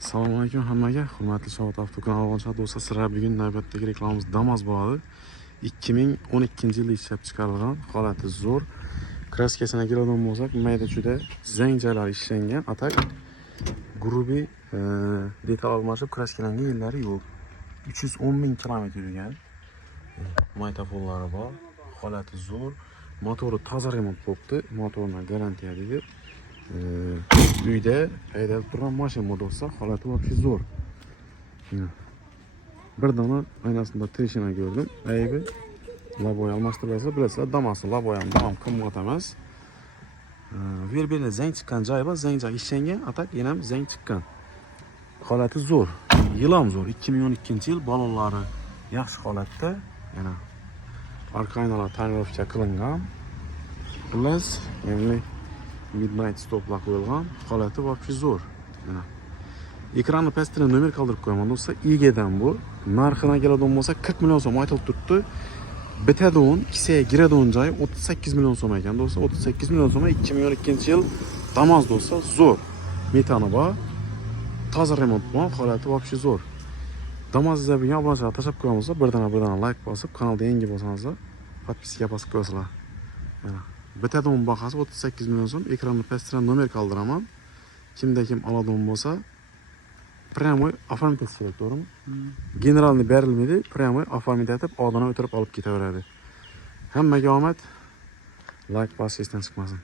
Assalomu alaykum hammaga, hurmatli Shovot avtokanal obunachilari do'stlar, sizlar bugun navbatdagi reklamamiz Damas bo'ladi. 2012-yilda ishlab chiqarilgan, holati zo'r. Kraskasini keladigan bo'lsak, mayda juda zangchalar ishlangan, atak grubiy detal almashib kraskalangan yerlari yo'q. 310 ming kilometr yurgan. Maytafollari bor, holati zo'r. Motori toza remont bo'libdi, motorni garantiya deydi. Uyda haydalib turgan mashina bo'lsa, holati вообще zo'r. Bir dona oynasida trishina ko'rdim. Aybi laboy almashtirib bilasizlar, Damas'ni laboy ham davom qimmat emas. Verbelda zang chiqqan joyi bor, zangcha ishlangan, atak yana ham zang chiqqan. Holati zo'r. Yil ham zo'r. 2012-yil balonlari yaxshi holatda. Yana orqa oynalar tonirovka qilingan. Plus, ya'ni midnight stoplar qo'yilgan, holati вообще zo'r. Mana ekranni pastini nomer qoldirib qo'yaman do'stlar. Egadan bu narxini keladigan bo'lsa 40 million so'm aytilib turibdi. Bitadigan, kisaya giradigan joyi 38 million so'm ekan do'stlar. 38 million so'm 2012-yil Damas do'stlar, zo'r. Metani bor. Toza remont bor, holati вообще zo'r. Damazda bugun obunachilar tashlab qo'yamiz. Birdan like bosib, kanalda yangi bo'lsangiz, podpiska bosib qo'yasizlar. Mana bitadigan bahasi 38 million so'm. Ekranni pastidan nomer qoldiraman. Kimda kim oladigan bo'lsa, прямой оформить kerak, to'g'rimi? Generalni berilmaydi, прямой оформить etib, odamlar o'tirib olib ketaveradi. Hammaga omad. Like bosishdan chiqmasin.